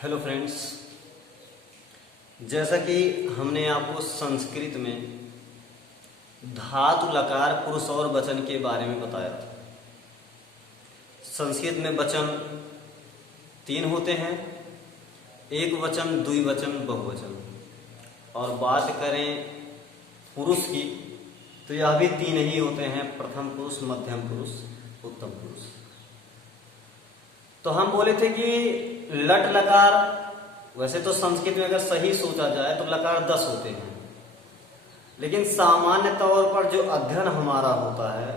Hello friends, जैसा कि हमने आपको संस्कृत में धातु लकार पुरुष और वचन के बारे में बताया था। संस्कृत में वचन 3 होते हैं, एक वचन, द्विवचन, बहुवचन। और बात करें पुरुष की तो यह भी 3 ही होते हैं, प्रथम पुरुष, मध्यम पुरुष, उत्तम पुरुष। तो हम बोले थे कि लट लकार, वैसे तो संस्कृत में अगर सही सोचा जाए तो लकार 10 होते हैं, लेकिन सामान्य तौर पर जो अध्ययन हमारा होता है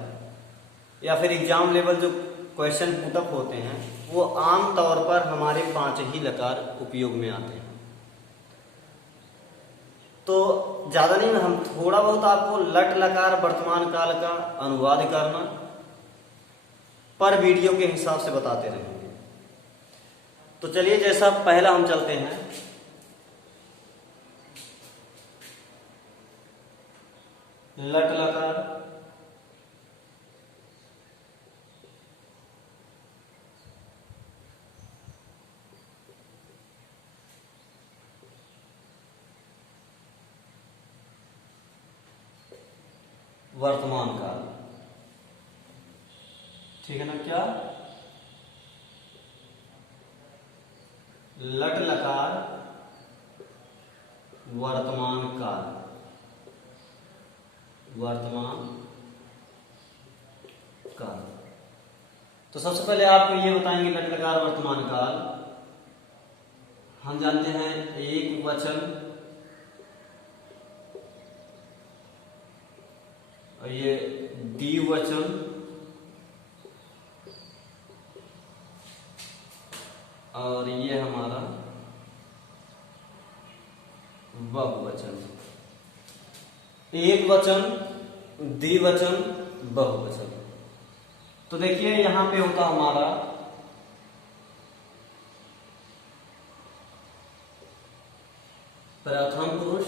या फिर एग्जाम लेवल जो क्वेश्चन पुटअप होते हैं वो आम तौर पर हमारे 5 ही लकार उपयोग में आते हैं। तो ज्यादा नहीं, हम थोड़ा बहुत आपको लट लकार वर्तमान काल का अनुवाद करना पर वीडियो के हिसाब से बताते रहेंगे। तो चलिए, जैसा पहला हम चलते हैं। लट लकार, वर्तमान काल, ठीक है ना? क्या लट लकार वर्तमान काल, वर्तमान काल। तो सबसे पहले आपको ये बताएंगे लट लकार वर्तमान काल। हम जानते हैं एक वचन और ये द्विवचन और ये हमारा बहुवचन। एक वचन, द्विवचन, बहुवचन। तो देखिए यहां पे होता हमारा प्रथम पुरुष,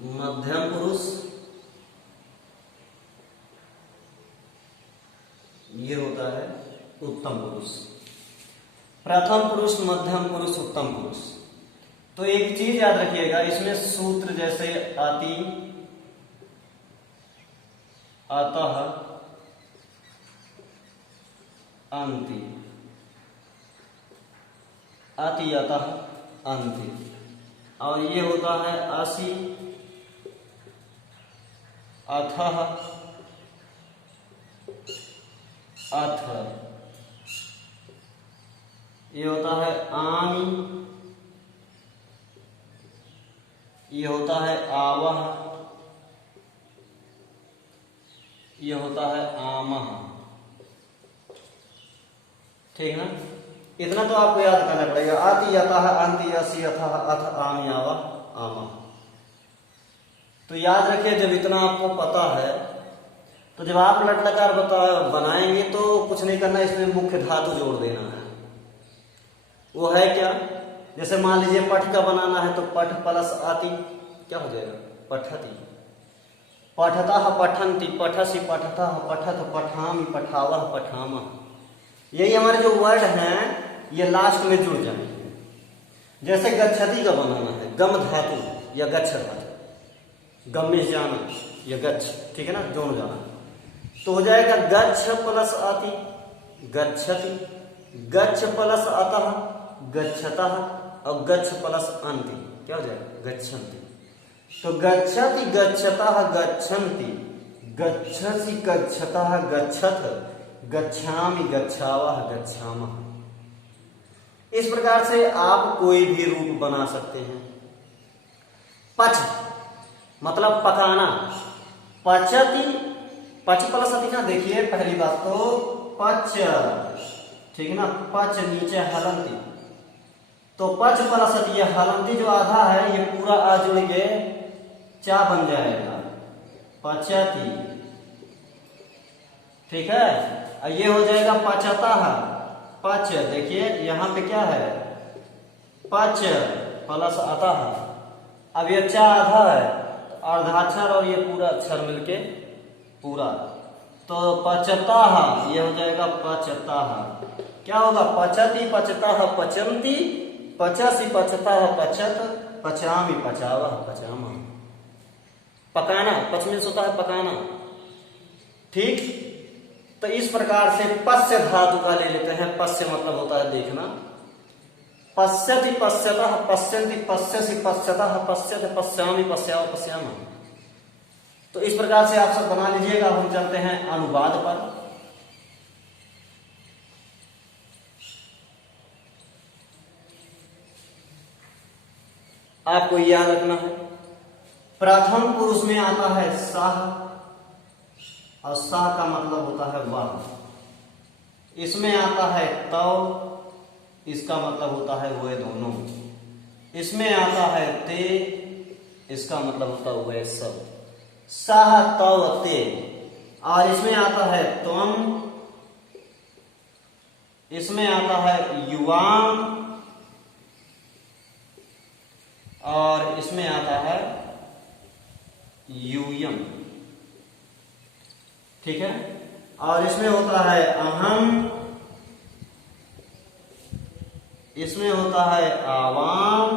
मध्यम पुरुष, ये होता है उत्तम पुरुष। प्रथम पुरुष, मध्यम पुरुष, उत्तम पुरुष। तो एक चीज याद रखिएगा, इसमें सूत्र जैसे अति, अतः, अंति, अति, अतः, अंति। और ये होता है असि, अथः, अथ। ये होता है आमी, ये होता है आवह, ये होता है आमह। ठीक है ना? इतना तो आपको याद करना पड़ेगा। आति, अतः, अंति, असि, अथः, अथ, आमी, आवह, आमह। तो याद रखिए, जब इतना आपको पता है तो जब आप लट लकार बनाएंगे तो कुछ नहीं करना, इसमें मुख्य धातु जोड़ देना है। वो है क्या? जैसे मान लीजिए पठ का बनाना है तो पठ प्लस आति क्या हो जाएगा? पठति। पठतः पठन्ति, पठसि पठतः, पठत पठामि, पठावः पठामः। यही हमारे जो वर्ड हैं ये लास्ट में जुड़ जाएंगे। जैसे गच्छति का बनाना है, गम धातु या गच्छ धातु, गम में जाना या गच्छ, ठीक है ना, दोनों जाना। तो हो जाएगा गच्छ प्लस आति, गच्छति, गच्छ प्लस अतः, गच्छतः, और गच्छ प्लस अंति क्या हो जाएगा? गच्छन्ति। तो गच्छति, गच्छतः, गच्छन्ति, गच्छसि, गच्छतः, गच्छथ, गच्छामि, गच्छावः, गच्छामः। इस प्रकार से आप कोई भी रूप बना सकते हैं। पच मतलब पकाना, पचति, पच प्लस अति ना। देखिए पहली बात तो पच, ठीक है ना, पच नीचे हलंती, तो पच प्लस अति, ये हलंती जो आधा है ये पूरा आ जुड़ के चा बन जाएगा, पचति। ठीक है, और ये हो जाएगा पचतः, पच। देखिए यहां पे क्या है? पच प्लस अतः। अब ये चा आधा है, अर्धाक्षर और ये पूरा अक्षर मिलके पूरा तो पचताह ये हो जाएगा पचताह। क्या होगा? पचति पचताह पचंती, पचसी पचताह पचत, पचामी पचावह पचामा। पकाना, पच मीन्स होता है पकाना। ठीक, तो इस प्रकार से पश्य धातु का ले लेते हैं। पश्य मतलब होता है देखना। पश्यति पश्यतः पश्यन्ति, पश्यसि पश्यतः पश्यत, पश्यामि पश्याव पश्यामा। तो इस प्रकार से आप सब बना लीजिएगा। हम चलते हैं अनुवाद पर। आपको याद रखना है, प्रथम पुरुष में आता है सह, और सह का मतलब होता है वह। इसमें आता है तव, इसका मतलब होता है वे दोनों। इसमें आता है ते, इसका मतलब होता है वे सब। सह तव ते। और इसमें आता है त्वम, इसमें आता है युवाम, और इसमें आता है यूयम। ठीक है, और इसमें होता है अहम, इसमें होता है आवाम,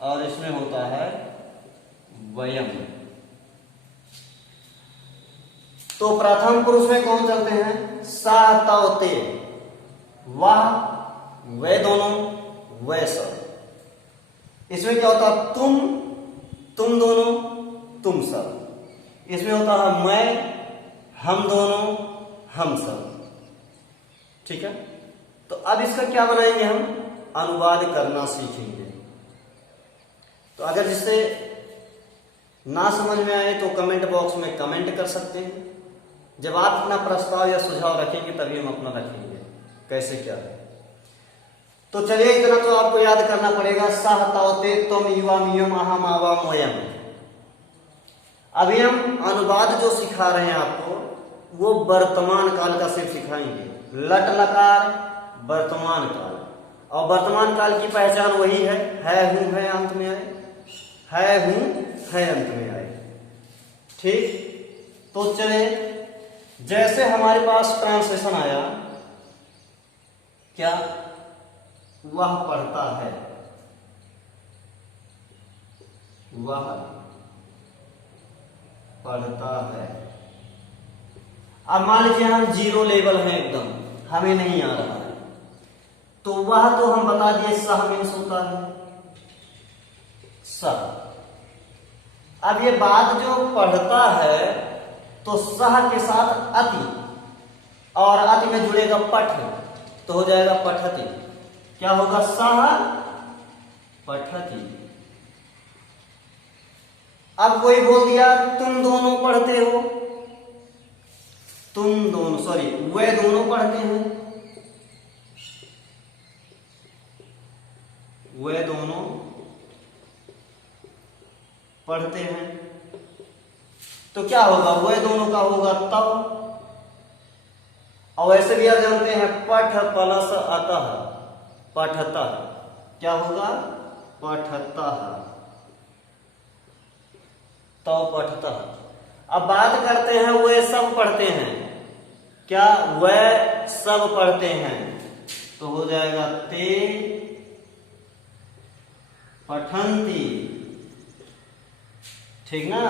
और इसमें होता है वयम। तो प्रथम पुरुष में कौन चलते हैं? सा तव ते, वह, वे दोनों, वे सब। इसमें क्या होता है? तुम, तुम दोनों, तुम सब। इसमें होता है मैं, हम दोनों, हम सब। ठीक है, तो अब इसका क्या बनाएंगे हम? अनुवाद करना सीखेंगे। तो अगर जिससे ना समझ में आए तो कमेंट बॉक्स में कमेंट कर सकते हैं। जब आप अपना प्रस्ताव या सुझाव रखेंगे तभी हम अपना रखेंगे कैसे क्या है। तो चलिए, इतना तो आपको याद करना पड़ेगा। सह तव ते त्वम युवाम युयम अहम आवाम वयम। अभी हम अनुवाद जो सिखा रहे हैं आपको, वो वर्तमान काल का सिर्फ सिखाएंगे। लट लकार वर्तमान काल, और वर्तमान काल की पहचान वही है हूं है अंत में आए, है हूं है अंत में आए। ठीक, तो चले, जैसे हमारे पास ट्रांसलेशन आया, क्या? वह पढ़ता है, वह पढ़ता है। अब मान लीजिए हम जीरो लेवल हैं एकदम, हमें नहीं आ रहा है, तो वह तो हम बता दिए सह मीन्स होता है सह। अब ये बात जो पढ़ता है, तो सह के साथ अति, और अति में जुड़ेगा पठ, तो हो जाएगा पठति। क्या होगा? सह पठति। अब कोई बोल दिया तुम दोनों पढ़ते हो, तुम दोनों, सॉरी, वे दोनों पढ़ते हैं, वे दोनों पढ़ते हैं। तो क्या होगा? वे दोनों का होगा तब। और वैसे भी आप जानते हैं पठ प्लस अतः पठता, क्या होगा? पठता, तो पठता। अब बात करते हैं वे सब पढ़ते हैं, क्या? वे सब पढ़ते हैं, तो हो जाएगा ते पठंती। ठीक ना?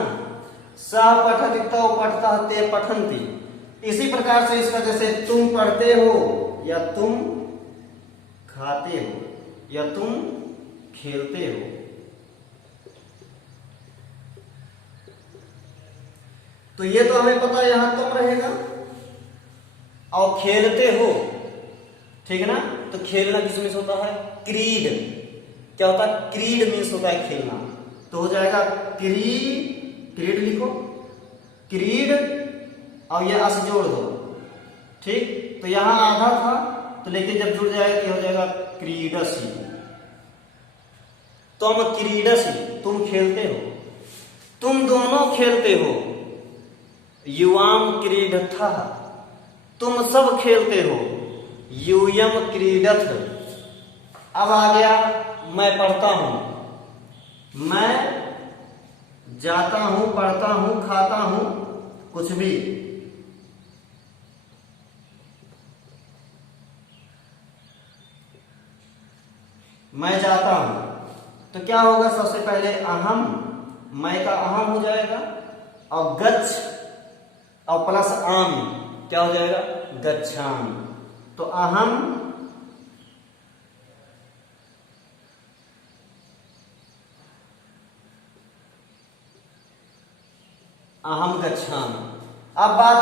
सह पठति तो पठता ते पठंती। इसी प्रकार से इसका जैसे तुम पढ़ते हो, या तुम खाते हो, या तुम खेलते हो। तो ये तो हमें पता है यहां तुम रहेगा, और खेलते हो। ठीक ना? तो खेलना किस मीन्स होता है? क्रीड। क्या होता है? क्रीड मीन्स होता है खेलना। तो हो जाएगा क्रीड लिखो, क्रीड, और ये अस जोड़ दो। ठीक, तो यहां आधा था, तो लेकिन जब जुड़ जाएगा तो हो जाएगा क्रीडसी। तुम क्रीडसी, तुम खेलते हो, तुम दोनों खेलते हो। युवाम क्रीडथः, तुम सब खेलते हो। यूयम क्रीडथ। अब आ गया मैं पढ़ता हूं, मैं जाता हूं, पढ़ता हूं, खाता हूं, कुछ भी। मैं जाता हूं तो क्या होगा, सबसे पहले अहम, मैं का अहम हो जाएगा, और गच्छ और प्लस आमि क्या हो जाएगा, गच्छामि। तो अहम गच्छामि। अब बात